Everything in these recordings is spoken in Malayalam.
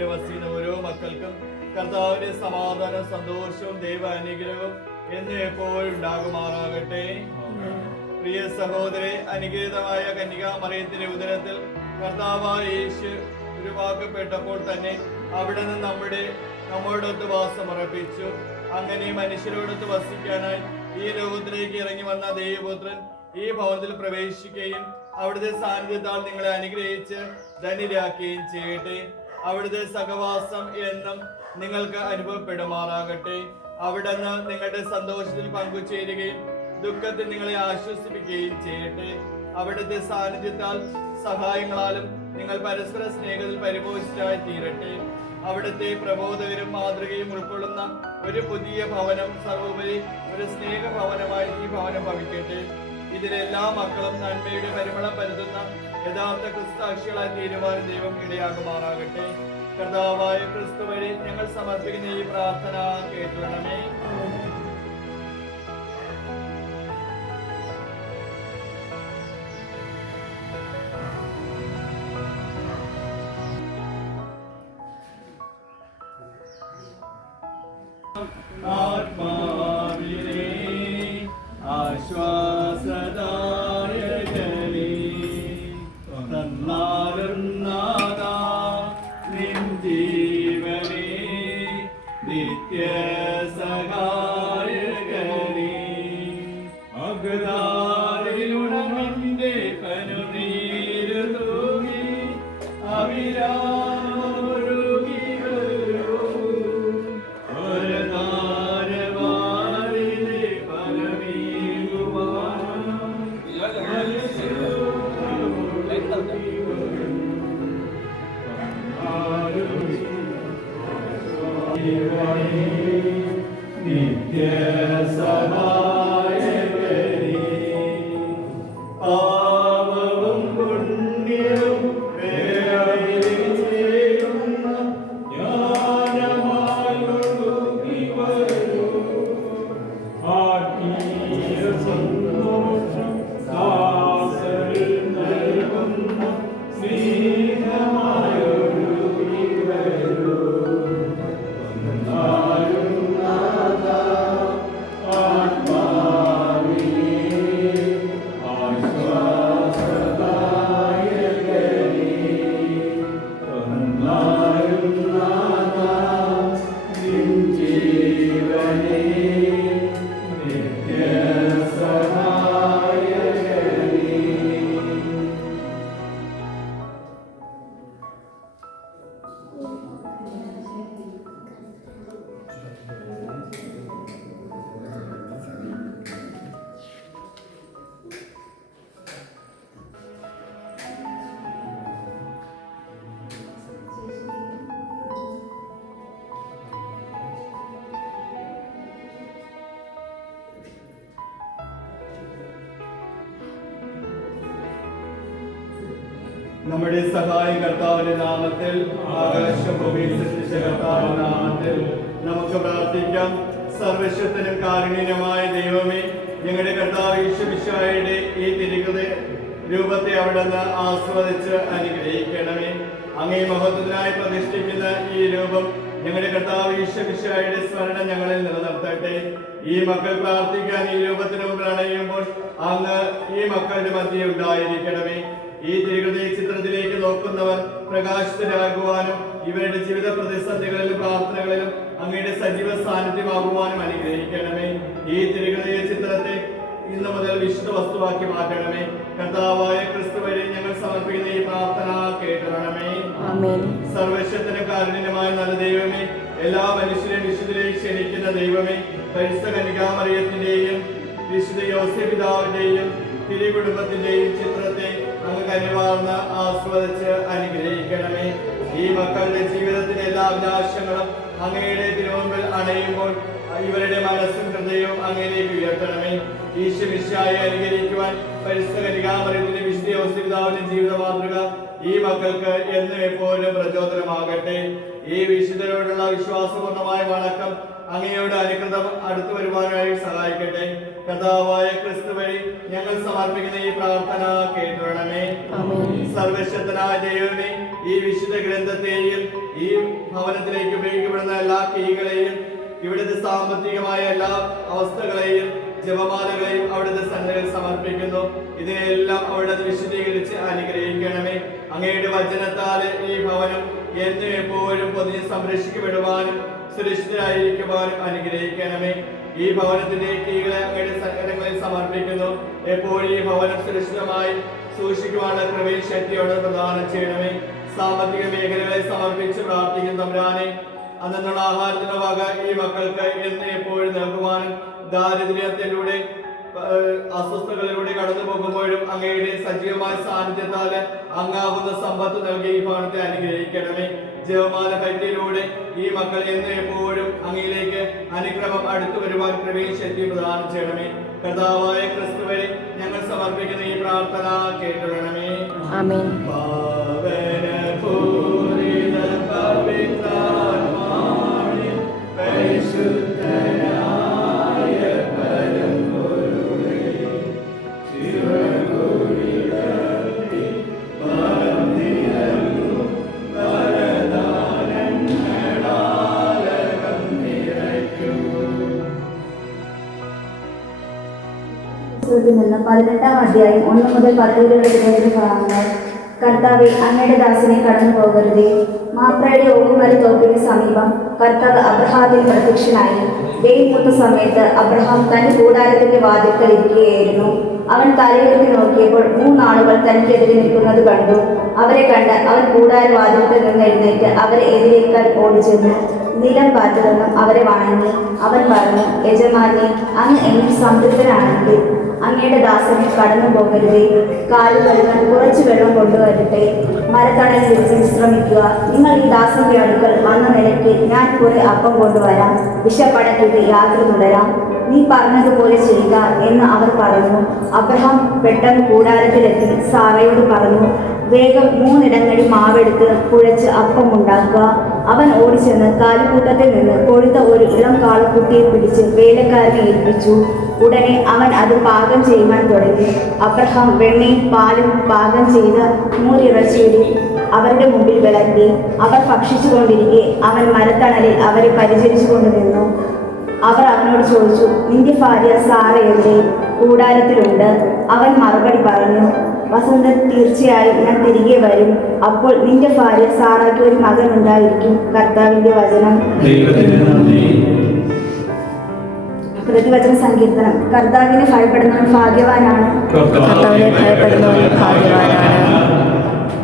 ഇവിടെ വസിക്കുന്ന ഓരോ മക്കൾക്കും കർത്താവിന്റെ സമാധാനം, സന്തോഷവും ദൈവ അനുഗ്രഹവും എന്ന് എപ്പോഴും ഉണ്ടാകുമാറാകട്ടെ. പ്രിയ സഹോദരെ, അനുഗ്രഹീതമായ കന്യകാമറിയത്തിന്റെ ഉദരത്തിൽ കർത്താവായ യേശു ഉരുവാക്കപ്പെട്ടപ്പോൾ തന്നെ അവിടെ നിന്ന് നമ്മോടൊത്ത് വാസമുറപ്പിച്ചു. അങ്ങനെ മനുഷ്യരോടൊത്ത് വസിക്കാനായി ഈ ലോകത്തിലേക്ക് ഇറങ്ങി വന്ന ദൈവപുത്രൻ ഈ ഭവനത്തിൽ പ്രവേശിക്കുകയും അവിടുത്തെ സാന്നിധ്യത്താൽ നിങ്ങളെ അനുഗ്രഹിച്ച് ധന്യരാക്കുകയും ചെയ്യട്ടെ. അവിടുത്തെ സഹവാസം എന്നും നിങ്ങൾക്ക് അനുഭവപ്പെടുമാറാകട്ടെ. അവിടുന്ന് നിങ്ങളുടെ സന്തോഷത്തിൽ പങ്കുചേരുകയും ദുഃഖത്തിൽ നിങ്ങളെ ആശ്വസിപ്പിക്കുകയും ചെയ്യട്ടെ. അവിടുത്തെ സാന്നിധ്യത്താൽ സഹായങ്ങളാലും നിങ്ങൾ പരസ്പര സ്നേഹത്തിൽ പരിപോഷിച്ചായി തീരട്ടെ. അവിടുത്തെ പ്രബോധകരും മാതൃകയും ഉൾക്കൊള്ളുന്ന ഒരു പുതിയ ഭവനം, സർവോപരി ഒരു സ്നേഹഭവനമായി ഈ ഭവനം ഭവിക്കട്ടെ. ഇതിലെല്ലാ മക്കളും നന്മയുടെ പരിമളം പരത്തുന്ന യഥാർത്ഥ ക്രിസ്താക്ഷികളായി തീരുമാനം ദൈവം ഇടയാകുമാറാകട്ടെ. കർത്താവായ ക്രിസ്തു വഴി ഞങ്ങൾ സമർപ്പിക്കുന്ന ഈ പ്രാർത്ഥന കേട്ടുവേണമേ. ആത്മാവിനെ ആശ്വാസദായകനേ, തന്നാലും നാഥാ നിൻ ജീവനേ, നിത്യസഹായകനേ, അകതാരിലുണർന്നിന്റെ കനുനീരു തൂകി അവിരാമൊഴുകി വരൂ. പാവവും പുണ്യവും ജ്ഞാനമായി വരൂ. ആത്മീയ സന്തോഷം ദാസരിൽ നൽകുന്ന സ്നേഹമായൊഴുകി വരൂ. നമ്മുടെ സഹായം കർത്താവിന്റെ നാമത്തിൽ, ആകാശഭൂമിയിൽ സൃഷ്ടിച്ച കർത്താവിന്റെ നാമത്തിൽ നമുക്ക് പ്രാർത്ഥിക്കാം. സർവശക്തനും കാരുണ്യനുമായ ദൈവമേ, ഞങ്ങളുടെ കർത്താവ് യേശു മിശിഹായുടെ ഈ തിരുഹൃദയ രൂപത്തെ അവിടുന്ന് ആസ്വദിച്ച് അനുഗ്രഹിക്കണമേ. അങ്ങേ മഹത്വത്തിനായി പ്രതിഷ്ഠിക്കുന്ന ഈ രൂപം ഞങ്ങളുടെ കർത്താവ് യേശു മിശിഹായുടെ സ്മരണ ഞങ്ങളിൽ നിലനിർത്തട്ടെ. ഈ മക്കൾ പ്രാർത്ഥിക്കാൻ ഈ രൂപത്തിന് മുമ്പിൽ അണയുമ്പോൾ അങ്ങ് ഈ മക്കളുടെ മധ്യേ ഉണ്ടായിരിക്കണമേ. ഈ തിരുഹൃദയ ചിത്രത്തിലേക്ക് നോക്കുന്നവർ പ്രകാശിതരാകുവാനും ഇവരുടെ ജീവിത പ്രതിസന്ധികളിലും പ്രാർത്ഥനകളിലും അങ്ങയുടെ സജീവ സാന്നിധ്യമാകുവാനും അനുഗ്രഹിക്കണമേ. ഈ തിരുഹൃദയ ചിത്രത്തെ ഇന്നു മുതൽ വിശുദ്ധ വസ്തുവാക്കി മാറ്റണമേ. കർത്താവായ ക്രിസ്തു വഴി ഞങ്ങൾ സമർപ്പിക്കുന്ന ഈ പ്രാർത്ഥന കേട്ടണമേ. സർവശക്തനും കാരുണ്യനുമായ നല്ല ദൈവമേ, എല്ലാ മനുഷ്യരെയും വിശുദ്ധിയിലേക്ക് ക്ഷണിക്കുന്ന ദൈവമേ, പരിശുദ്ധ കന്യകാമറിയത്തിന്റെയും വിശുദ്ധ യോസേപ്പ് പിതാവിന്റെയും തിരുകുടുംബത്തിന്റെയും ചിത്രത്തെ അങ്ങ് കനിവാർന്ന് ആസ്വദിച്ച് അനുഗ്രഹിക്കണമേ. ഈ മക്കളുടെ ജീവിതത്തിലെ എല്ലാ അഭിലാഷങ്ങളും അങ്ങയുടെ തിരുമുമ്പിൽ അണയുമ്പോൾ ഇവരുടെ മനസ്സും ഹൃദയവും അങ്ങയിലേക്ക് ഉയർത്തണമേ. ഈശോ മിശിഹായെ അനുകരിക്കുവാൻ പരിശുദ്ധ കന്യകാമറിയത്തിന്റെ വിശുദ്ധ യോസേപ്പ് പിതാവിന്റെ ജീവിത മാതൃക ഈ മക്കൾക്ക് എന്നും എപ്പോഴും പ്രചോദനമാകട്ടെ. ഈ വിശുദ്ധരോടുള്ള വിശ്വാസപൂർണമായ വണക്കം അങ്ങയോട് അനുകൃതം അടുത്തു വരുവാനായി സഹായിക്കട്ടെ. കർത്താവായ ക്രിസ്തു വഴി ഞങ്ങൾ സമർപ്പിക്കുന്ന ഈ പ്രാർത്ഥന കേട്ടുവേണമേ. സർവശക്തനായ ദൈവമേ, ഈ വിശുദ്ധ ഗ്രന്ഥത്തെയും ഈ ഭവനത്തിലേക്ക് ഉപയോഗിക്കപ്പെടുന്ന എല്ലാ കീകളെയും ഇവിടുത്തെ സാമ്പത്തികമായ എല്ലാ അവസ്ഥകളെയും ജപമാലകളെയും അവിടുത്തെ സന്നിധിയിൽ സമർപ്പിക്കുന്നു. ഇതിനെല്ലാം അവിടുത്തെ വിശദീകരിച്ച് അനുഗ്രഹിക്കണമേ. അങ്ങയുടെ വചനത്താൽ ഈ ഭവനം എന്നും എപ്പോഴും പൊതിഞ്ഞ് സംരക്ഷിക്കപ്പെടുവാനും സുരക്ഷിതരായിരിക്കുവാനും അനുഗ്രഹിക്കണമേ. ഈ ഭവനത്തിന്റെ കീകളെ അങ്ങയുടെ സകലങ്ങളിൽ സമർപ്പിക്കുന്നു. എപ്പോഴും ഈ ഭവനം സുരക്ഷിതമായി സൂക്ഷിക്കുവാനുള്ള കൃപയും ശക്തിയോടെ പ്രദാനം ചെയ്യണമേ. സാമ്പത്തിക മേഖലകളെ സമർപ്പിച്ച് പ്രാർത്ഥിക്കുന്ന തമ്പുരാനെ, അന്നുള്ള ആഹാരത്തിന്റെ വക ഈ മക്കൾക്ക് എന്ന് എപ്പോഴും നൽകുവാനും ദാരിദ്ര്യത്തിലൂടെ അസ്വസ്ഥതകളിലൂടെ കടന്നു പോകുമ്പോഴും അങ്ങയുടെ സജീവമായ സാന്നിധ്യത്താൽ അങ്ങാവുന്ന സമ്പത്ത് നൽകി ഈ ഭവനത്തെ അനുഗ്രഹിക്കണമേ. ജപമാല ഭക്തിയിലൂടെ ഈ മക്കൾ എന്ന് എപ്പോഴും അങ്ങയിലേക്ക് അനുക്രമം അടുത്തു വരുവാൻ കൃപയും ശക്തി പ്രദാനം ചെയ്യണമേ. കർത്താവായ ക്രിസ്തുവരെ ഞങ്ങൾ സമർപ്പിക്കുന്ന ഈ പ്രാർത്ഥന കേട്ടുകൊള്ളണമേ. ആമേൻ. നിന്ന് 18-ാം അധ്യായം 1 മുതൽ 10 വരെയുള്ള ഭാഗങ്ങൾ. കർത്താവെ, അങ്ങയുടെ ദാസനെ കടന്നു പോകരുതേ. മാപ്രയുടെ ഓക്കുമല തോപ്പിന് സമീപം കർത്താവ് അബ്രഹാമിന് പ്രത്യക്ഷനായി. വെയിൽ മൂത്ത സമയത്ത് അബ്രഹാം തന്റെ കൂടാരത്തിന്റെ വാതിൽക്കൽ ഇരിക്കുകയായിരുന്നു. അവൻ തലയുയർത്തി നോക്കിയപ്പോൾ 3 ആളുകൾ തനിക്കെതിരെ നിൽക്കുന്നത് കണ്ടു. അവരെ കണ്ട് അവൻ കൂടാര വാതിൽക്കൽ നിന്ന് എഴുന്നേറ്റ് അവരെ എതിരേൽക്കാൻ ഓടിച്ചെന്നു. നിലം പാറ്റുമെന്നും അവരെ വണങ്ങി. അവൻ പറഞ്ഞു, യജമാനേ, അങ്ങ് എന്നിൽ സംതൃപ്തനാണെങ്കിൽ അങ്ങയുടെ ദാസനെ കടന്നു പോകരുതേ. കാലുകൾക്ക് കുറച്ച് വെള്ളം കൊണ്ടുവരട്ടെ. മരത്തണലിൽ വിശ്രമിക്കുക. നിങ്ങൾ ഈ ദാസന്റെ അടുക്കൽ വന്ന നിലയ്ക്ക് ഞാൻ കുറെ അപ്പം കൊണ്ടുവരാം. വിശപ്പടക്കിയിട്ട് യാത്ര തുടരാം. നീ പറഞ്ഞതുപോലെ ചെയ്യുക എന്ന് അവർ പറഞ്ഞു. അബ്രഹാം പെട്ടെന്ന് കൂടാരത്തിലെത്തി സാറയോട് പറഞ്ഞു, വേഗം 3 ഇടങ്ങഴി മാവെടുത്ത് കുഴച്ച് അപ്പം ഉണ്ടാക്കുക. അവൻ ഓടിച്ചെന്ന് കാലിക്കൂട്ടത്തിൽ നിന്ന് കൊഴുത്ത ഒരു ഇളം കാളക്കുട്ടിയെ പിടിച്ച് വേലക്കാരനെ ഏൽപ്പിച്ചു. ഉടനെ അവൻ അത് പാകം ചെയ്യുവാൻ തുടങ്ങി. അബ്രഹാം വെണ്ണയും പാലും പാകം ചെയ്ത 100 ഇറച്ചിയുടെ അവരുടെ മുമ്പിൽ വിളക്കി. അവർ ഭക്ഷിച്ചുകൊണ്ടിരിക്കെ അവൻ മരത്തണലിൽ അവരെ പരിചരിച്ചു കൊണ്ടു നിന്നു. അവർ അവനോട് ചോദിച്ചു, നിന്റെ ഭാര്യ സാറ എവിടെ? കൂടാരത്തിലുണ്ട്. അവൻ മറുപടി പറഞ്ഞു, വസന്തൻ തീർച്ചയായും ഞാൻ തിരികെ വരും. അപ്പോൾ നിന്റെ ഭാര്യ സാറയ്ക്ക് ഒരു മകൻ ഉണ്ടായിരിക്കും. കർത്താവിന്റെ വചനം. പ്രതിവചന സങ്കീർത്തനം. കർത്താവിനെ ഭയപ്പെടുന്നവൻ ഭാഗ്യവാനാണ്.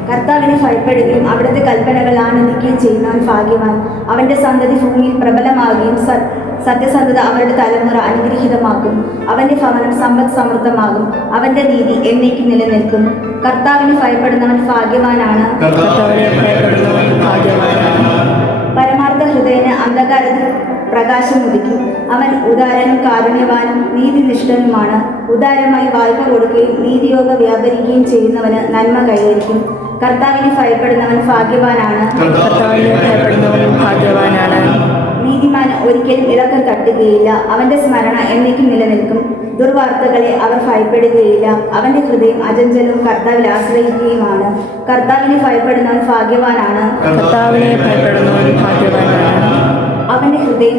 കർത്താവിനെ ഭയപ്പെടുകയും അവിടുത്തെ കൽപ്പനകൾ ആനന്ദിക്കുകയും ചെയ്യുന്നവൻ ഭാഗ്യവാൻ. അവന്റെ സന്തതി ഭൂമിയിൽ പ്രബലമാകുകയും സത്യസന്ധത അവരുടെ തലമുറ അനുഗ്രഹീതമാക്കും. അവന്റെ ഭവനം സമ്പദ് സമൃദ്ധമാകും. അവന്റെ നീതി എന്നേക്കും നിലനിൽക്കും. കർത്താവിനെ ഭയപ്പെടുന്നവൻ ഭാഗ്യവാനാണ്. പരമാർത്ഥ ഹൃദയന് അന്ധകാരത്തിൽ പ്രകാശം ഉദിക്കും. അവൻ ഉദാരനും കാരുണ്യവാനും നീതിനിഷ്ഠനുമാണ്. ഉദാരമായി വായ്പ കൊടുക്കുകയും നീതിയോഗ വ്യാപരിക്കുകയും ചെയ്യുന്നവന് നന്മ കൈവരിക്കും. കർത്താവിനെ ഭയപ്പെടുന്നവൻ ഭാഗ്യവാനാണ്. നീതിമാൻ ഒരിക്കലും ഇളക്കം തട്ടുകയില്ല. അവന്റെ സ്മരണ എന്നേക്കും നിലനിൽക്കും. ദുർവാർത്തകളെ അവർ ഭയപ്പെടുകയില്ല. അവന്റെ ഹൃദയം അചഞ്ചലവും കർത്താവിൽ ആശ്രയിക്കുകയുമാണ്. കർത്താവിനെ ഭയപ്പെടുന്നവൻ ഭാഗ്യവാനാണ്. അവന്റെ ഹൃദയം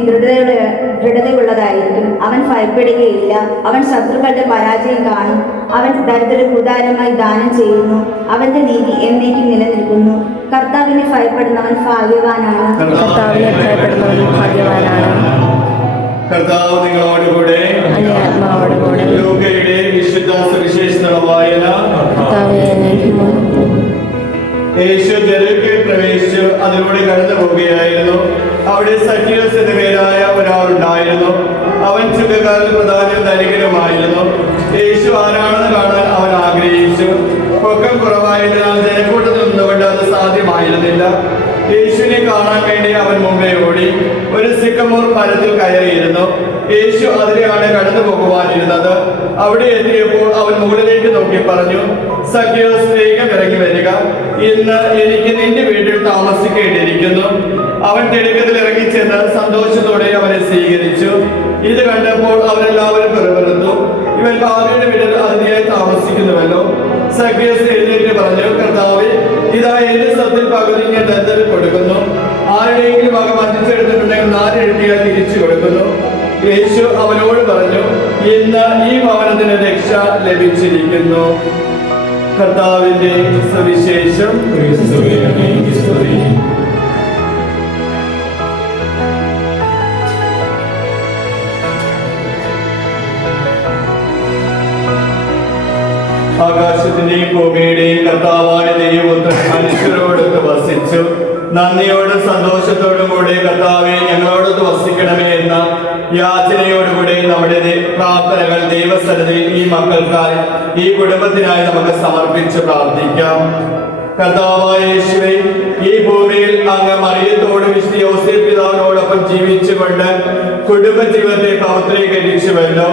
ദൃഢതയുള്ളതായിരിക്കും. അവൻ ഭയപ്പെടുകയില്ല. അവൻ ശത്രുക്കളുടെ പരാജയം കാണും. അവൻ ദരിദ്രർക്ക് ഉദാരമായി ദാനം ചെയ്യുന്നു. അവന്റെ നീതി എന്നേക്കും നിലനിൽക്കുന്നു. കർത്താവിനെ ഭയപ്പെടുന്നവൻ ഭാഗ്യവാനാണ്. കർത്താവ് നിങ്ങളോടുകൂടെ. ലൂക്കയുടെ വിശുദ്ധ സുവിശേഷത്തിനുള്ള വായന. യേശു ജെറുസലേമിൽ പ്രവേശിച്ചു അതിലൂടെ കടന്നു പോവുകയായിരുന്നു. അവിടെ സഖ്യസ് എന്ന പേരായ ഒരാളുണ്ടായിരുന്നു. അവൻ ചുങ്കക്കാരിൽ പ്രധാന ധനികനുമായിരുന്നു. യേശു ആരാണെന്ന് കാണാൻ അവൻ ആഗ്രഹിച്ചു. പൊക്കം കുറവായതിനാൽ ജനക്കൂട്ടത്തിൽ നിന്നുകൊണ്ട് അത് സാധ്യമായിരുന്നില്ല. യേശുവിനെ കാണാൻ വേണ്ടി അവൻ മുമ്പേ ഓടി ഒരു സിക്കമോർ മരത്തിൽ കയറിയിരുന്നു. യേശു അതിലെയാണ് കടന്നു പോകുവാനിരുന്നത്. അവിടെ എത്തിയപ്പോൾ അവൻ മുകളിലേക്ക് നോക്കി പറഞ്ഞു, സഖ്യസ്, വേഗം ഇറങ്ങി വരിക. ഇന്ന് എനിക്ക് നിന്റെ വീട്ടിൽ താമസിക്കേണ്ടിയിരിക്കുന്നു. അവൻ തിടുക്കത്തിൽ ഇറങ്ങിച്ചെന്ന് സന്തോഷത്തോടെ അവനെ സ്വീകരിച്ചു. ഇത് കണ്ടപ്പോൾ അവരെല്ലാവരും പിറുപിറുത്തു, ഇവൻ ഭാവിയുടെ വീട്ടിൽ അതിഥിയായി താമസിക്കുന്നുവല്ലോ. സഖ്യസ് എഴുന്നേറ്റ് പറഞ്ഞു, കർത്താവേ, ഇതാ എന്റെ സ്വത്തിൽ പകുതി ഞാൻ ദത്തന് കൊടുക്കുന്നു. ആരുടെയെങ്കിലും വക വഞ്ചിച്ചെടുത്തിട്ടുണ്ടെങ്കിൽ 4 ഇരട്ടി തിരിച്ചു കൊടുക്കുന്നു. യേശു അവനോട് പറഞ്ഞു, ഇന്ന് ഈ ഭവനത്തിന് രക്ഷ ലഭിച്ചിരിക്കുന്നു. കർത്താവിന്റെ സുവിശേഷം. ആകാശത്തിന്റെയും ഭൂമിയുടെയും കർത്താവായ ദൈവപുത്രൻ മനുഷ്യരോടൊത്ത് വസിച്ചു. നന്ദിയോടും സന്തോഷത്തോടും കൂടെ കർത്താവെ ഞങ്ങളോടൊത്ത് വസിക്കണമേ എന്ന യാചനയോടുകൂടെ നമ്മുടെ പ്രാർത്ഥനകൾ ദൈവസന്നിധിയിൽ ഈ മക്കൾക്കായി, ഈ കുടുംബത്തിനായി നമുക്ക് സമർപ്പിച്ച് പ്രാർത്ഥിക്കാം. കർത്താവായ യേശുവേ, ഈ ഭൂമിയിൽ അങ്ങ് മറിയത്തോടും വിശുദ്ധ യോസേപ്പ് പിതാവിനോടൊപ്പം ജീവിച്ചുകൊണ്ട് കുടുംബജീവിതത്തെ പൗത്രീകരിച്ചുവല്ലോ.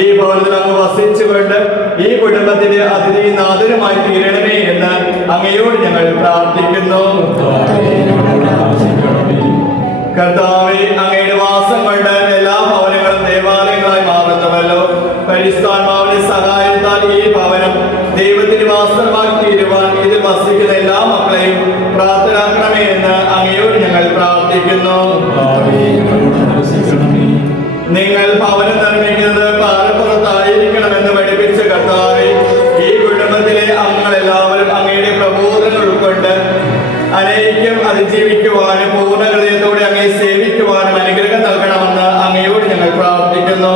ഈ ഭവനത്തിൽ അങ്ങ് വസിച്ചുകൊണ്ട് ഈ കുടുംബത്തിന്റെ അതിഥിനാഥനുമായി തീരണമേ എന്ന് അങ്ങയോട് ഞങ്ങൾ പ്രാർത്ഥിക്കുന്നു. കർത്താവേ, അങ്ങയുടെ വാസം കൊണ്ട് എല്ലാ ഭവനങ്ങളും ദേവാലയങ്ങളായി മാറുന്നുവല്ലോ. പരിശുദ്ധാത്മാവിന്റെ സഹായത്താൽ ഈ ഭവനം ദൈവത്തിന്റെ വാസമായി തീരുവാൻ ഇതിൽ വസിക്കുന്ന എല്ലാ മക്കളെയും പ്രാർത്ഥനാക്കണമേ എന്ന് അങ്ങയോട് ഞങ്ങൾ പ്രാർത്ഥിക്കുന്നു. നിങ്ങൾ ഭവനം നിർമ്മിക്കുന്നത് പാറപ്പുറത്തായിരിക്കണമെന്ന് പഠിപ്പിച്ച കർത്താവേ, ഈ കുടുംബത്തിലെ അംഗങ്ങളെല്ലാവരും അങ്ങയുടെ പ്രബോധനങ്ങൾ ഉൾക്കൊണ്ട് അനേകം അതിജീവിക്കുവാനും പൂർണ്ണ ഹൃദയത്തോടെ അങ്ങയെ സേവിക്കുവാനും അനുഗ്രഹം നൽകണമെന്ന് അങ്ങയോട് ഞങ്ങൾ പ്രാർത്ഥിക്കുന്നു.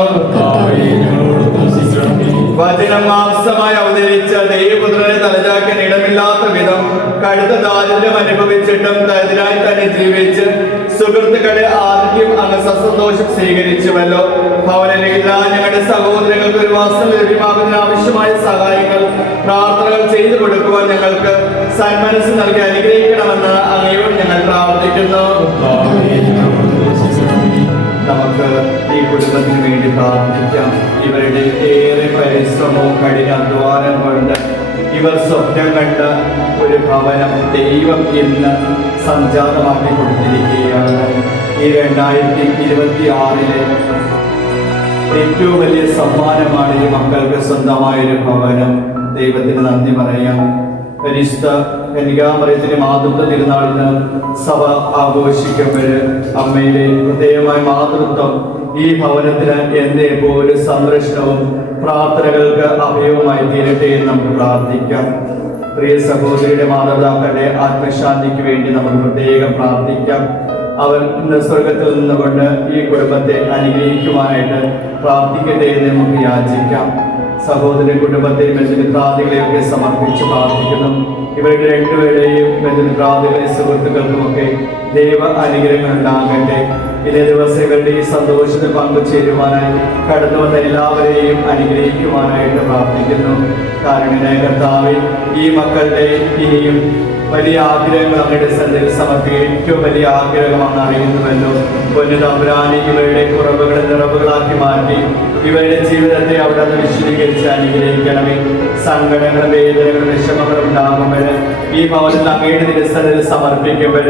വചനം മാംസമായി അവതരിച്ച ദൈവപുത്രനെ തലചാക്കാൻ ഇടമില്ലാത്ത വിധം കടുത്ത ദാരിദ്ര്യം അനുഭവിച്ചിട്ടും തതിനായി തന്നെ ജീവിച്ച് സുഹൃത്തുക്കളെ ആദ്യം അങ്ങ് സസന്തോഷം സ്വീകരിച്ചുവല്ലോ. ഭവനരഹിതരായ ഞങ്ങളുടെ സഹോദരങ്ങൾക്ക് ഒരു വാസം ലഭ്യമാകുന്നതിന് ആവശ്യമായ സഹായങ്ങൾ, പ്രാർത്ഥനകൾ ചെയ്തു കൊടുക്കുവാൻ ഞങ്ങൾക്ക് സന്മനസ് നൽകി അനുഗ്രഹിക്കണമെന്ന് അങ്ങയോട് ഞങ്ങൾ പ്രാർത്ഥിക്കുന്നു. നമുക്ക് ഈ കുടുംബത്തിന് വേണ്ടി പ്രാർത്ഥിക്കാം. ഇവരുടെ ഏറെ പരിശ്രമവും കഠിനാധ്വാനം കൊണ്ട് ഇവർ സ്വപ്നം കണ്ട ഒരു ഭവനം ദൈവം ഇന്ന് സംജാതമാക്കി കൊടുത്തിരിക്കുകയാണ്. ഈ 2026 ഏറ്റവും വലിയ സമ്മാനമാണ് ഈ മക്കൾക്ക് സ്വന്തമായൊരു ഭവനം. ദൈവത്തിന് നന്ദി പറയാം. പരിശുദ്ധ കന്യകാമറിയത്തിന്റെ മാതൃത്വ തിരുനാളിന് സഭ ആഘോഷിക്കുമ്പോൾ അമ്മയുടെ പ്രത്യേകമായ മാതൃത്വം ഈ ഭവനത്തിന് എപ്പോഴും സംരക്ഷണവും പ്രാർത്ഥനകൾക്ക് അഭയവുമായി തീരട്ടെ എന്ന് നമുക്ക് പ്രാർത്ഥിക്കാം. പ്രിയ സഹോദരിയുടെ മാതാപിതാക്കളുടെ ആത്മശാന്തിക്ക് വേണ്ടി നമുക്ക് പ്രത്യേകം പ്രാർത്ഥിക്കാം. അവർ ഇന്ന് സ്വർഗത്തിൽ നിന്നുകൊണ്ട് ഈ കുടുംബത്തെ അനുഗ്രഹിക്കുവാനായിട്ട് പ്രാർത്ഥിക്കട്ടെ എന്ന് നമുക്ക് യാചിക്കാം. സഹോദര കുടുംബത്തെയും ബന്ധുമിത്രാദികളെയൊക്കെ സമർപ്പിച്ച് പ്രാർത്ഥിക്കുന്നു. ഇവരുടെ രണ്ടുപേരുടെയും ബന്ധുമിത്രാദികളെയും സുഹൃത്തുക്കൾക്കുമൊക്കെ ദൈവ അനുഗ്രഹങ്ങൾ ഉണ്ടാകട്ടെ. ഇതേ ദിവസങ്ങളുടെ ഈ സന്തോഷത്തിൽ പങ്കുചേരുവാനായി കടന്നു വന്ന എല്ലാവരെയും അനുഗ്രഹിക്കുവാനായിട്ട് പ്രാർത്ഥിക്കുന്നു. കാരുണ്യനായ കർത്താവേ, ഈ മക്കളുടെ ഇനിയും വലിയ ആഗ്രഹങ്ങൾ അങ്ങയുടെ സന്നിധിയിൽ സമർപ്പിക്കുക. ഏറ്റവും വലിയ ആഗ്രഹമാണെന്ന് അറിയുന്നുവല്ലോ. പൊന്നു തമ്പുരാനെ, ഇവരുടെ കുറവുകളെ നിറവുകളാക്കി മാറ്റി ഇവരുടെ ജീവിതത്തെ അവിടെ നിന്ന് വിശദീകരിച്ച് അനുഗ്രഹിക്കണമേ. സങ്കടങ്ങളും വേദനകളും വിഷമങ്ങളും ഉണ്ടാകുമ്പോൾ ഈ ഭവനത്തിൽ അങ്ങയുടെ ദിവസത്തിൽ സമർപ്പിക്കുമ്പോൾ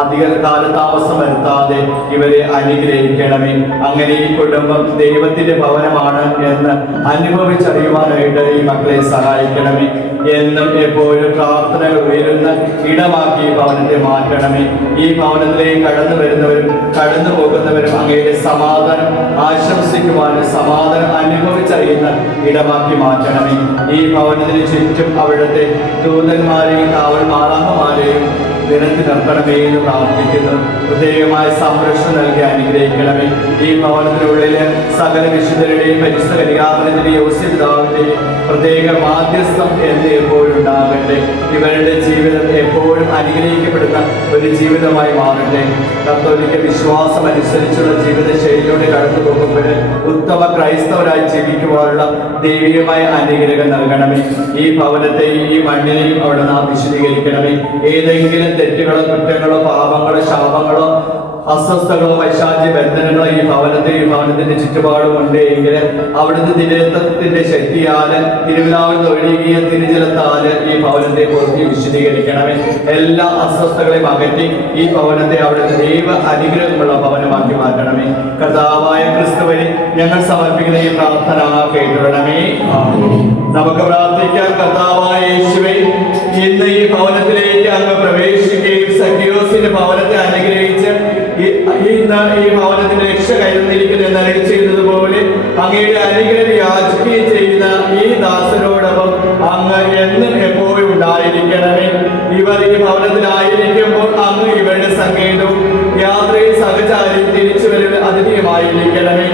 അധിക കാലതാമസം വരുത്താതെ ഇവരെ അനുഗ്രഹിക്കണമേ. അങ്ങനെ ഈ കുടുംബം ദൈവത്തിന്റെ ഭവനമാണ് എന്ന് അനുഭവിച്ചറിയുവാനായിട്ട് ഈ മക്കളെ സഹായിക്കണമേ. എന്നും എപ്പോഴും പ്രാർത്ഥനകൾ ഉയരുന്ന ഇടമാക്കി ഈ ഭവനത്തെ മാറ്റണമേ. ഈ ഭവനത്തിലേക്ക് കടന്നു വരുന്നവരും കടന്നു പോകുന്നവരും അങ്ങയുടെ സമാധാനം ആശംസിക്കുവാനും സമാധാനം അനുഭവിച്ചറിയുന്ന ഇടമാക്കി മാറ്റണമേ. ഈ ഭവനത്തിന് ചുറ്റും അവിടുത്തെ ദൂതന്മാരെയും കാവൽ മാലാഖമാരെയും നിരത്തി നിർത്തണമേ എന്ന് പ്രാർത്ഥിക്കുന്നു. പ്രത്യേകമായ സംരക്ഷണം നൽകി അനുഗ്രഹിക്കണമേ. ഈ ഭവനത്തിനുള്ളില് സകല വിശുദ്ധരുടെയും പരിശുദ്ധ കന്യകാമറിയത്തിന്റെയും യോസേപ്പ് പിതാവിന്റെയും പ്രത്യേക മാധ്യസ്ഥം എപ്പോഴും ഉണ്ടാകട്ടെ. ഇവരുടെ ജീവിതം എപ്പോഴും അനുഗ്രഹിക്കപ്പെടുന്ന ഒരു ജീവിതമായി മാറട്ടെ. കത്തോലിക്ക വിശ്വാസം അനുസരിച്ചുള്ള ജീവിത ശൈലിയോടെ കടന്നു പോകുമ്പോൾ ഉത്തമ ക്രൈസ്തവരായി ജീവിക്കുവാനുള്ള ദൈവികമായ അനുഗ്രഹം നൽകണമേ. ഈ ഭവനത്തെ ഈ മണ്ണിനെയും അവിടെ നാം വിശദീകരിക്കണമേ. ഏതെങ്കിലും തെറ്റുകളോ കുറ്റങ്ങളോ പാപങ്ങളോ ശാപങ്ങളോ അസ്വസ്ഥകളോ വൈശാചി ബന്ധനങ്ങളോ ഈ ഭവനത്തിന്റെ ചുറ്റുപാടും ഉണ്ട് എങ്കിൽ അവിടുത്തെ തിരുരത്വത്തിന്റെ ശക്തിയാല് തിരുവിലാവിൽ ഒഴുകിയ തിരുജലത്താല് ഈ ഭവനത്തെ പൂർത്തി വിശദീകരിക്കണമേ. എല്ലാ അസ്വസ്ഥകളെയും അകറ്റി ഈ ഭവനത്തെ അവിടുത്തെ ദൈവ അനുഗ്രഹമുള്ള ഭവനമാക്കി മാറ്റണമേ. കർത്താവായ ക്രിസ്തു വഴി ഞങ്ങൾ സമർപ്പിക്കുന്ന ഈ പ്രാർത്ഥന കേട്ടുവിടണമേ. നമുക്ക് പ്രാർത്ഥിക്കാം. കർത്താവായ യേശുവേ, ഈ ഇന്ന് ഈ ഭവനത്തിലേക്ക് അങ്ങ് പ്രവേശിക്കുകയും സഖ്യോസിന്റെ ഭവനത്തെ അനുഗ്രഹിച്ച് ഇന്ന് ഈ ഭവനത്തിന്റെ രക്ഷ കൈവന്നിരിക്കുന്നു എന്ന് അറിയി ചെയ്തതുപോലെ അങ്ങയുടെ അനുഗ്രഹം യാചിക്കുകയും ചെയ്യുന്ന ഈ ദാസരോടൊപ്പം അങ്ങ് എന്നും എപ്പോഴും ഉണ്ടായിരിക്കണമേ. ഇവർ ഈ ഭവനത്തിലായിരിക്കുമ്പോൾ അങ്ങ് ഇവരുടെ സംഗീതവും യാത്രയിൽ സഹചാരി തിരിച്ചുവരവ് അതിഥിയുമായിരിക്കണമേ.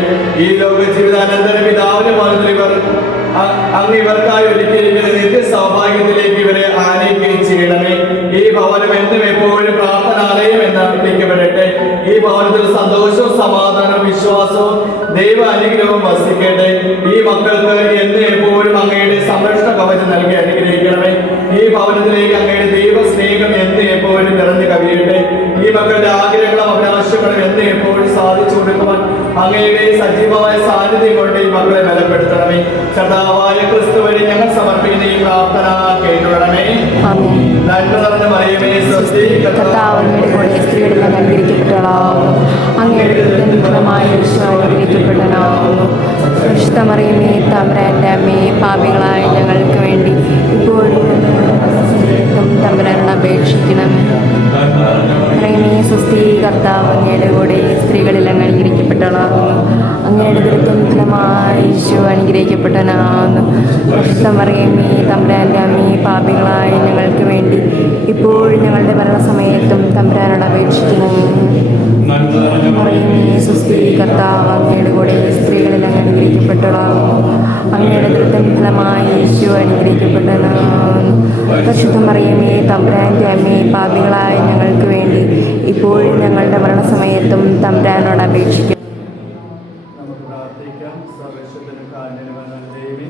ഈ ലോക ജീവിതാനന്തര പിതാവിന്റെ ഭവനത്തിൽ ഇവർ അങ്ങ് ഇവർക്കായി ഒരുക്കിയിരിക്കുന്ന നിത്യ സൗഭാഗ്യത്തിലേക്ക് ഇവരെ ആനയിക്കുകയും ചെയ്യണമേ. ഈ ഭവനം എന്നും എപ്പോഴും പ്രാർത്ഥനാലയം എന്ന് വിളിക്കപ്പെടട്ടെ. ഈ ഭവനത്തിൽ സന്തോഷവും സമാധാനവും വിശ്വാസവും ദൈവ അനുഗ്രഹവും വസിക്കട്ടെ. ഈ മക്കൾക്ക് എന്നും എപ്പോഴും അങ്ങയുടെ സംരക്ഷണ കവചം നൽകി അനുഗ്രഹിക്കണമേ. ഈ ഭവനത്തിലേക്ക് അങ്ങയുടെ ദൈവ സ്നേഹം എന്നും എപ്പോഴും നിറഞ്ഞു കവിയട്ടെ. ഈ മക്കളുടെ ആഗ്രഹങ്ങളും അഭിലാഷങ്ങളും എന്നും എപ്പോഴും സാധിച്ചു കൊടുക്കുവാൻ അങ്ങയുടെ സജീവമായ സാന്നിധ്യം കൊണ്ട് ഈ മക്കളെ ബലപ്പെടുത്തണമേ. കർത്താവായ ക്രിസ്തു വഴി ഞങ്ങൾ സമർപ്പിക്കുന്ന ഈ പ്രാർത്ഥന കേട്ടുകൊള്ളണമേ. നന്മ നിറഞ്ഞ മറിയമേ, സ്വസ്തി, കർത്താവ് അങ്ങയുടെ കൂടെ സ്ത്രീകളിൽ അനുഗ്രഹിക്കപ്പെട്ടവളാകുന്നു. അങ്ങയുടെ ദുരിതമായ അനുഗ്രഹിക്കപ്പെട്ടവനാകുന്നു. പരിശുദ്ധ മറിയമേ, തമ്പുരാന്റെ അമ്മയെ, പാപികളായ ഞങ്ങൾക്ക് വേണ്ടി ഇപ്പോഴും തമ്പുരാനോട് അപേക്ഷിക്കണമേ. മറിയമേ, സ്വസ്തി, കർത്താവ് അങ്ങയുടെ കൂടെ സ്ത്രീകളിൽ അങ്ങ് അനുഗ്രഹിക്കപ്പെട്ടവളാകുന്നു. അങ്ങയുടെ ദുരിതമായ ഈശോ അനുഗ്രഹിക്കപ്പെട്ടവനാകുന്നു. പരിശുദ്ധ മറിയമേ, തമ്പുരാന്റെ അമ്മയെ, പാപികളായ ഞങ്ങൾക്ക് വേണ്ടി ഇപ്പോഴും ഞങ്ങളുടെ മരണസമയത്തും തമ്പുരാനോട് അപേക്ഷിക്കണമേ. മറിയമേ, സ്വസ്തി, കർത്താവ് അങ്ങയുടെ കൂടെ സ്ത്രീകളിൽ അങ്ങ് അനുഗ്രഹിക്കപ്പെട്ടവളാകുന്നു. അങ്ങയുടെ ദുരിതഫലമായി ഈശോ അനുഗ്രഹിക്കപ്പെട്ടവനാകുന്നു. പരിശുദ്ധ മറിയമേ, തമ്പുരാന്റെ അമ്മയെ, പാപികളായ ഞങ്ങൾക്ക് വേണ്ടി ഇപ്പോഴും ഞങ്ങളുടെ മരണസമയത്തും തമ്പുരാനോട് അപേക്ഷിക്കും. നമുക്ക് പ്രാർത്ഥിക്കാം. സർവ്വശക്തനും കാരുണ്യവാനായ ദൈവമേ,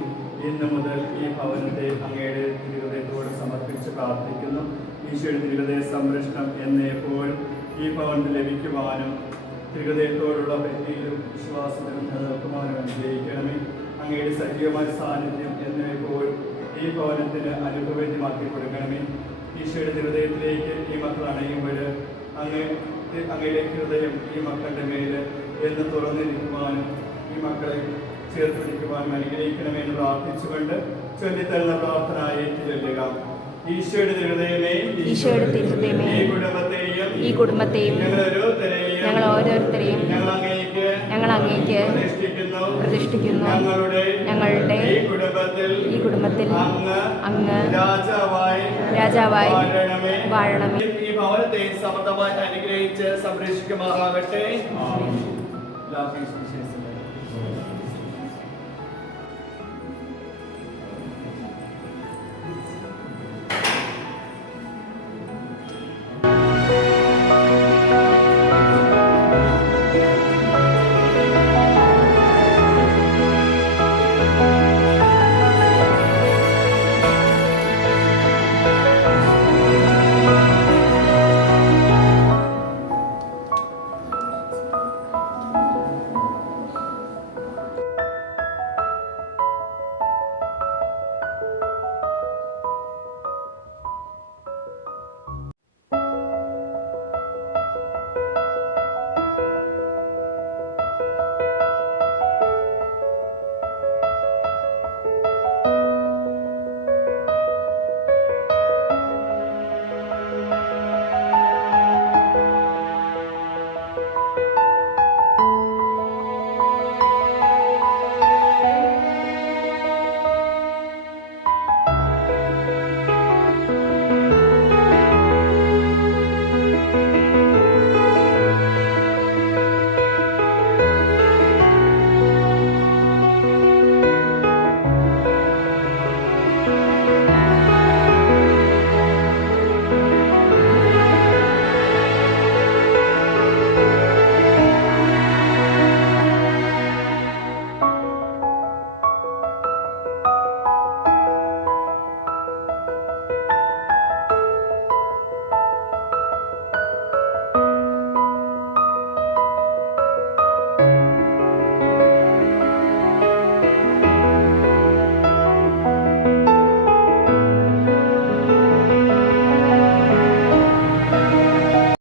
ഇന്ന് മുതൽ ഈ ഭവനത്തെ അങ്ങയുടെ തിരുഹൃദയത്തോട് സമർപ്പിച്ച് പ്രാർത്ഥിക്കുന്നു. ഈശോയുടെ തിരുഹൃദയ സംരക്ഷണം എന്നെപ്പോഴും ഈ ഭവനത്തിൽ ലഭിക്കുവാനും തിരുഹൃദയത്തോടുള്ള ഭക്തിയിലും വിശ്വാസത്തിലും നിലനിൽക്കുവാനും അനുഗ്രഹിക്കണമേ. അങ്ങയുടെ സജീവമായ സാന്നിധ്യം എന്നെപ്പോഴും ഈ ഭവനത്തിന് അനുഭവേദ്യമാക്കി കൊടുക്കണമേ. ഈശോയുടെ ഹൃദയത്തിലേക്ക് ഈ മക്കൾ അണയുമ്പോൾ അങ്ങയുടെ ഹൃദയം ഈ മക്കളുടെ മേൽ എന്ന് തുറന്നിരിക്കുവാനും ഈ മക്കളെ ചേർത്ത് പിടിക്കുവാനും അനുഗ്രഹിക്കണമെന്ന് പ്രാർത്ഥിച്ചുകൊണ്ട് ചൊല്ലിത്തരുന്ന പ്രാർത്ഥന ഏറ്റുചൊല്ലുക. ഈശോയുടെ ഹൃദയമേ, ഈ കുടുംബത്തെയും ഞങ്ങൾ ഓരോരുത്തരെയും ഞങ്ങൾ അങ്ങേക്ക് പ്രതിഷ്ഠിക്കുന്നു. ഞങ്ങളുടെ ഈ കുടുംബത്തിൽ അങ്ങ് രാജാവായി വാഴണമേ. ഈ ഭവനത്തെ സമൃദ്ധമായി അനുഗ്രഹിച്ച് സംരക്ഷിക്കുമാറാകട്ടെ.